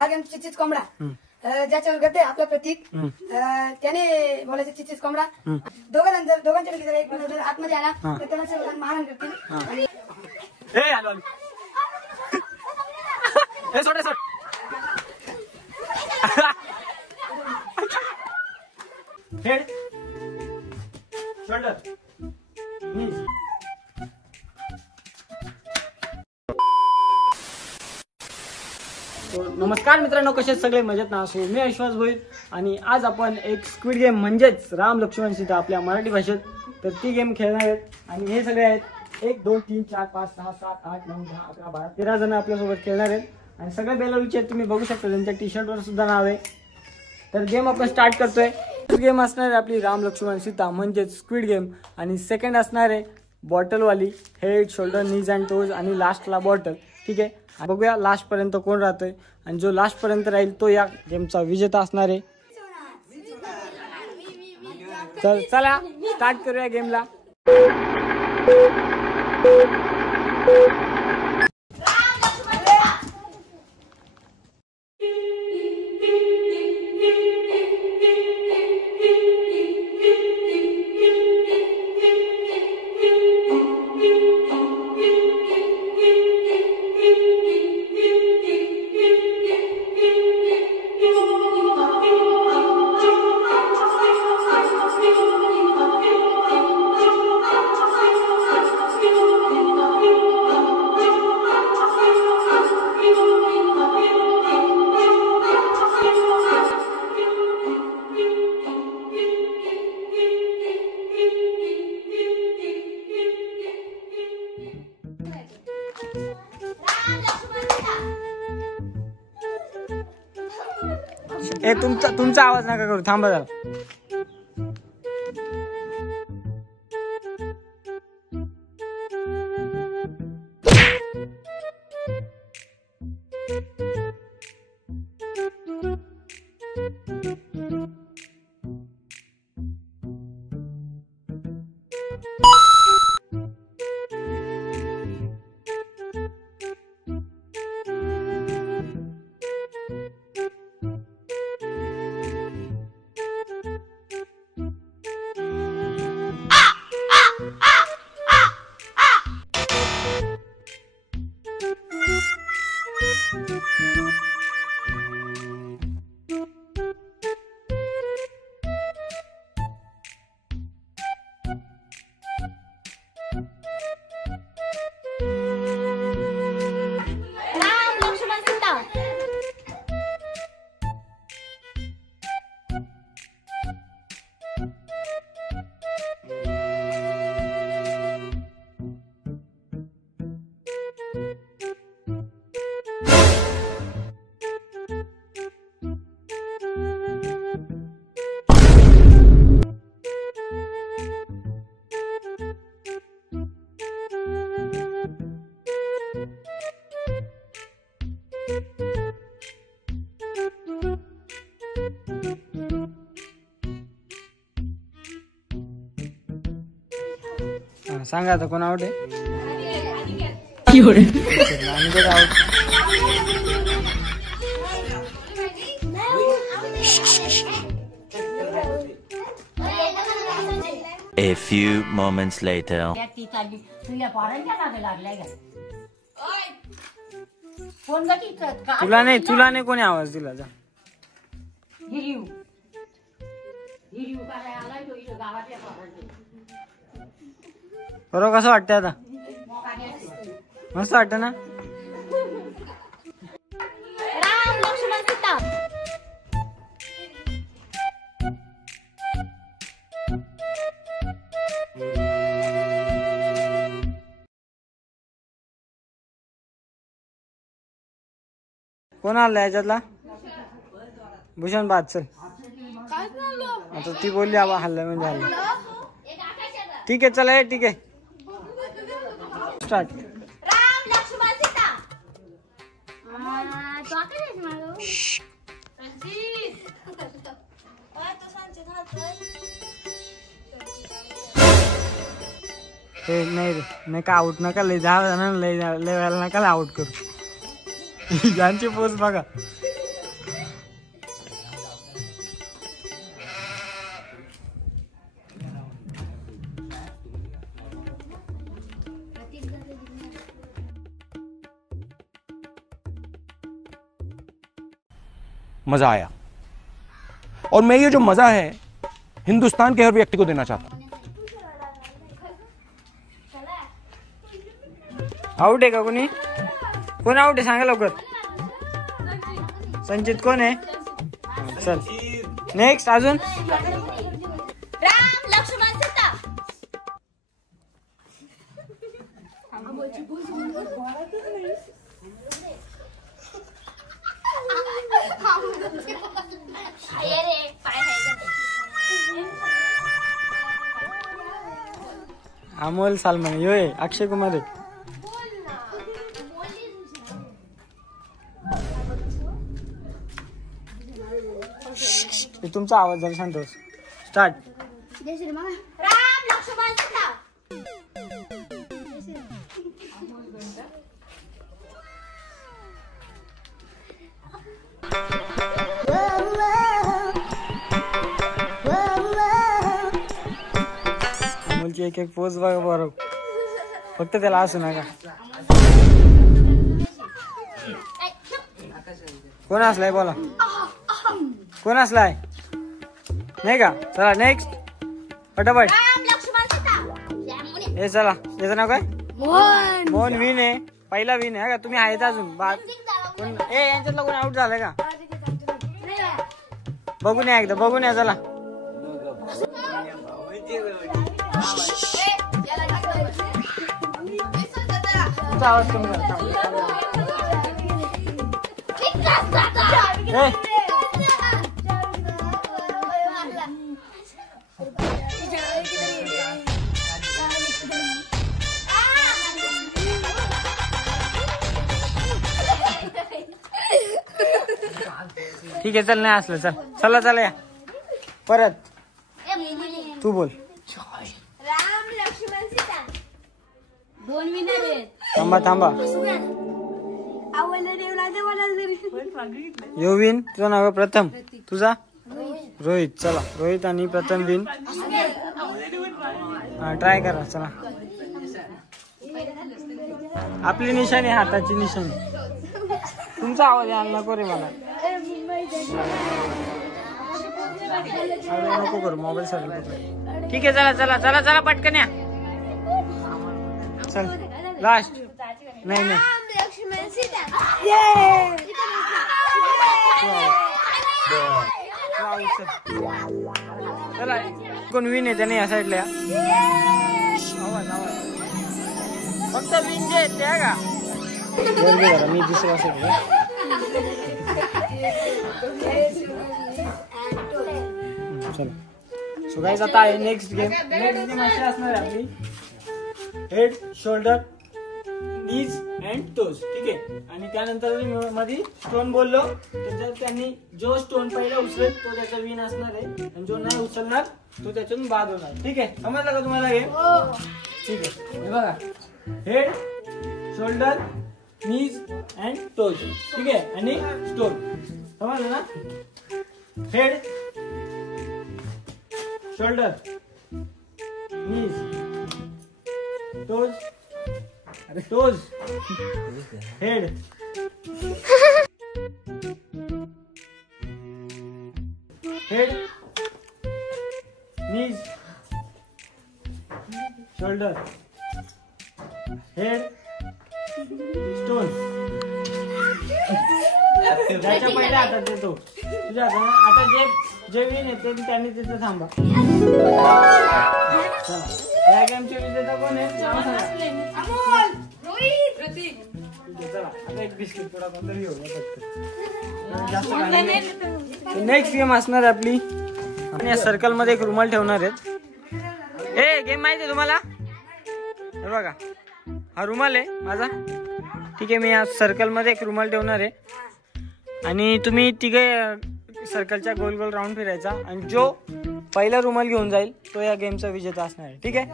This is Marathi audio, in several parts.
चिचीच कोंबडा ज्याच्यावर गद्दे आपला प्रतीक त्याने बोलायचं चिचीच कोंबडा. दोघांच्या पैकी जर एक जर आतमध्ये आला तर त्याला सर्वजण मारहाण करतील. नमस्कार मित्रांनो, कसे सगळे मजेत ना असो. मी विश्वास भोईर आणि आज आपण एक स्क्विड गेम म्हणजेच राम लक्ष्मण सीता आपल्या मराठी भाषेत तर ती गेम खेळणार आहेत. आणि हे सगळे आहेत 1 2 3 4 5 6 7 8 9 10 11 12 13 जण आपल्यासोबत खेळणार आहेत. आणि सगळे बेलारूचे तुम्ही बघू शकता, त्यांच्या टी शर्टवर सुद्धा नाव आहे. तर गेम आपण स्टार्ट करतोय. गेम असणार आहे आपली राम लक्ष्मण सीता म्हणजेच स्क्विड गेम. आणि सेकंड असणार आहे बॉटलवाली, head shoulder knees and toes आणि लास्टला बॉटल. ठीक आहे, बघूया लास्ट पर्यंत कोण राहतोय आणि जो लास्ट पर्यंत राहील तो या गेमचा विजेता असणार आहे. तर चला स्टार्ट करूया गेमला. तुमचा आवाज नका करू, थांबा जरा. सांगा आता कोण आवडे. A few moments later. तुला नाही कोणी आवाज दिला जा. बरोबर, कसं वाटतंय आता? मस्त वाटतं ना. राम लक्ष्मण सीता. कोण आला याच्यातला? भूषण बाद. चल आता ती बोलली आबा हल्ला म्हणजे हल्ला. ठीक आहे, चला ठीक आहे, स्टार्ट. राम लक्ष्मण सीता. नाही रे, नका आउट नका लय वेळेला नका आउट करू. यांची पोस्ट बघा. मजा आया और मैं ये जो मजा है हिंदुस्तान के हर व्यक्ति को देना चाहता हूं। आउट आहे का कोणी? कोण आउट आहे सांगा लवकर. संचित कोण आहे? चल नेक्स्ट. अजून राम लक्ष्मण सीता. अमोल सालमान. यो आहे अक्षय कुमार आहे. तुमचा आवाज झाला शांत. स्टार्ट. राम लक्ष्मण सीता. अमोलची एक एक पोज बघा बरं. फक्त त्याला असू नका. कोण असलाय बोला. कोण असलाय? नाही का? चला नेक्स्ट फटाफट. राम लक्ष्मण सीता. हे चला. याचं नाव काय? मोहन विन आहे. पहिला विन आहे का? तुम्ही आहेत अजून कोण? यांच्यातला कोण आउट झालाय का? बघून या एकदा. बघून या. चला तुमचा आवाज कमी झाला. ठीक आहे चल. नाही असलं चल. चला चला या परत. तू बोल. राम लक्ष्मण सीता. 2 विनर आहेत. थांबा थांबा. यो विन. तुझं नाव प्रथम. तुझा रोहित. चला रोहित आणि प्रथम विन. ट्राय करा. चला आपली निशाणी हाताची निशाणी. तुमचा आवाज यायला नको रे मला. नको करू मोबाईल सर. ठीक आहे चला चला चला चला पटकन या. चल लास्ट. नाही नाही लक्ष्मण सीता. चला कोण विन आहे त्याने या साईडला या. आवाज आवाज फक्त विन जे त्या का मी दुसऱ्या साईडला. चला सो गाइस आता आहे नेक्स्ट गेम. नेक्स्ट गेम अशी असणार आहे आपली head shoulder knees and toes. ठीक आहे. आणि त्यानंतर मी मध्ये स्टोन बोललो त्याच्यात त्यांनी जो स्टोन पहिला उचलेल तो त्याचा विन असणार आहे आणि जो नाही उचलणार तो त्याच्यातून बाद होणार. ठीक आहे. समजलं का तुम्हाला हे? ठीक आहे. हे बघा head shoulder knees and toes. ठीक आहे. आणि स्टोन. समजलं ना? हेड शोल्डर नीज टोज टोज हेड हेड नीज शोल्डर हेड स्टोन. त्याच्या पहिल्या हातात देतो. तुझ्या हातात आता जे विन आहे त्यांनी तिथं थांबा. या गेमचे विजेता कोण आहे? अमोल, रोहित, प्रतीक. चला आता एक बिस्किट थोडा कोणतरी घेऊया फक्त. नेक्स्ट गेम असणार आहे आपली. आपण या सर्कल मध्ये एक रुमाल ठेवणार आहेत. हे गेम माहिती आहे तुम्हाला? हे बघा हा रुमाल आहे माझा. ठीक आहे. मी या सर्कल मध्ये एक रुमाल ठेवणार आहे आणि तुम्ही तिघे सर्कलच्या गोल गोल राऊंड फिरायचा आणि जो पहिला रुमाल घेऊन जाईल तो या गेमचा विजेता असणार आहे. ठीक आहे.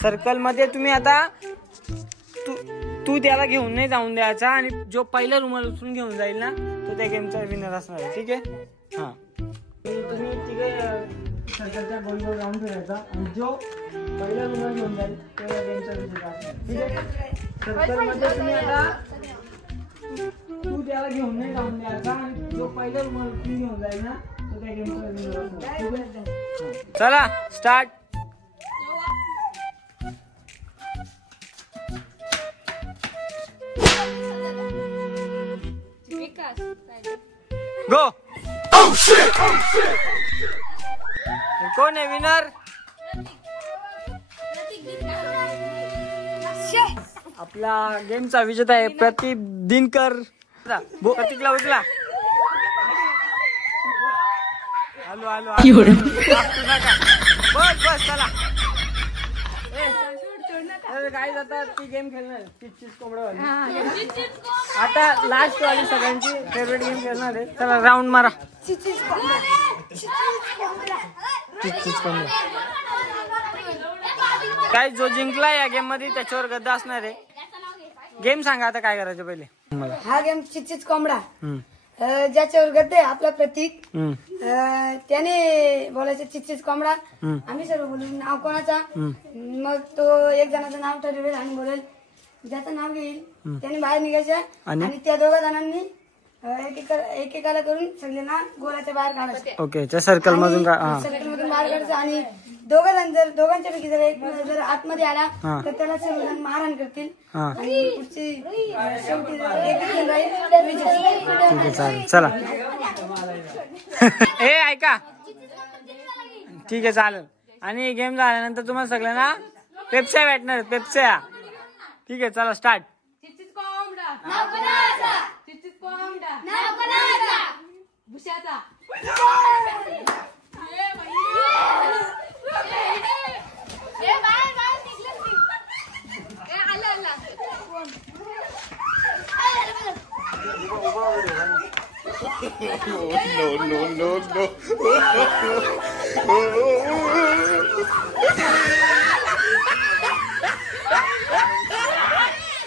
सर्कल मध्ये तुम्ही आता तू त्याला घेऊन नाही जाऊन द्यायचा आणि जो पहिला रुमाल उचलून घेऊन जाईल ना तो त्या गेमचा विनर असणार आहे. ठीक आहे. हा तुम्ही तिघे सर्कलच्या गोल गोल राऊंड फिरायचा आणि जो पहिला रुमाल घेऊन जाईल तो या गेमचा विजेता असणार. ठीक आहे. सर्कल मध्ये तुम्ही आता तू तू त्याला घेऊन नाही जाऊन द्यायचा आणि जो पहिला रुमाल घेऊन जाईल ना तो त्या गेमचा चला स्टार्ट. गो. कोण आहे विनर? आपला गेमचा विजेता आहे प्रतीक दिनकर. प्रतीकला उचला. आलो आलो बस बस चला. काय जातात ती गेम खेळणार चिचीच कोंबड्यावाली. आता लास्ट वाली सगळ्यांची फेवरेट गेम खेळणार आहे. चला राऊंड मारा. चिचीच कोंबडा. काय जो जिंकला या गेम मध्ये त्याच्यावर गद्दा असणार आहे. गेम सांगा आता काय करायचं पहिले मला. हा गेम चिचीच कोंबडा. ज्याच्यावर गद्दे आपला प्रतीक त्याने बोलायचं चिचीच कोंबडा. आम्ही सर्व बोलून नाव कोणाचा मग तो एक जणाचं नाव ठरवेल आणि बोलेल. ज्याचं नाव घेईल त्याने बाहेर निघायचं आणि त्या दोघा जणांनी एकेकाला करून सगळ्यांना गोलाच्या बाहेर काढायचं. ओके त्या सर्कल मधून सर्कल मधून बाहेर काढायचं आणि दोघांच्या पैकी जर आतमध्ये आला तर त्याला सर्वजण मारहाण करतील आणि पुढची शेवटी एक राहील. चालेल चला. ए ऐका ठीक आहे चालेल. आणि गेम झाल्यानंतर तुम्हाला सगळ्यांना पेप्स्या भेटणार. पेप्स्या ठीक आहे चला स्टार्ट. भुशाचा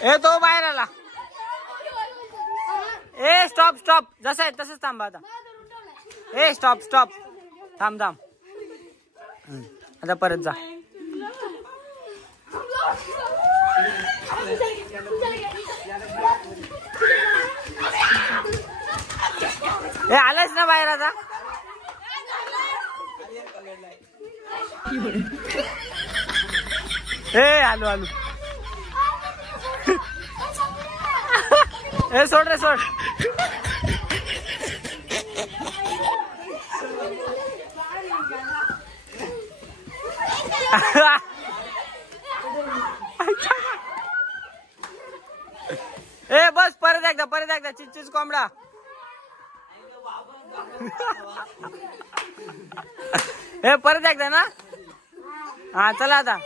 ए तो बाहेर आला. ए स्टॉप स्टॉप. जसं आहे तसंच थांबा आता. ए स्टॉप स्टॉप. थांब थांब. आता परत जा. ए आलाच ना बाहेर आता. ए आलो आलो. ए सोड रे सोड. ए बस परत एकदा चिचीच कोंबडा. ए परत एकदा ना. हा चला आता.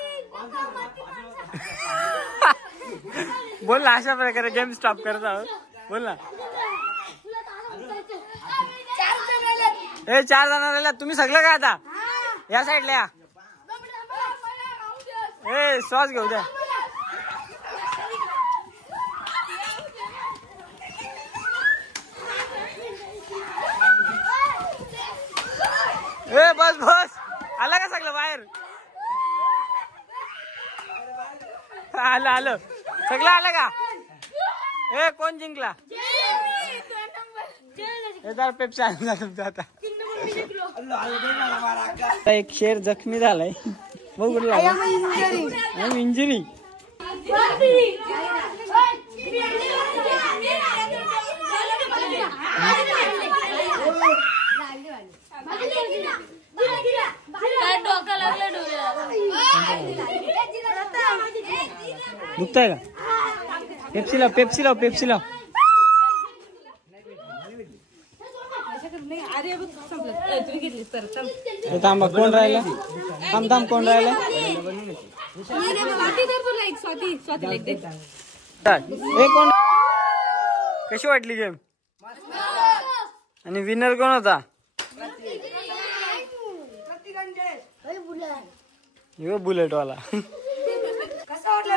बोल ना अशा प्रकारे गेम स्टॉप करत आहोत. बोल ना. ए 4 जण राहिला. तुम्ही सगळं काय आता या साईडला या. ए श्वास घेऊ द्या. ए बस बस. आलं का सगळं बाहेर. आलं सगळं आलं का. ए कोण जिंकला. पेप्सी आणला तुमचा आता. एक शेर जखमी झालाय. बघ कुठला इंजुरी. दुखताय का. पेप्सी लाव. थांबा कोण राहिला. थांब कोण राहिला. कोण. कशी वाटली गेम आणि विनर कोण होता. बुलेट वाला. कसं वाटलं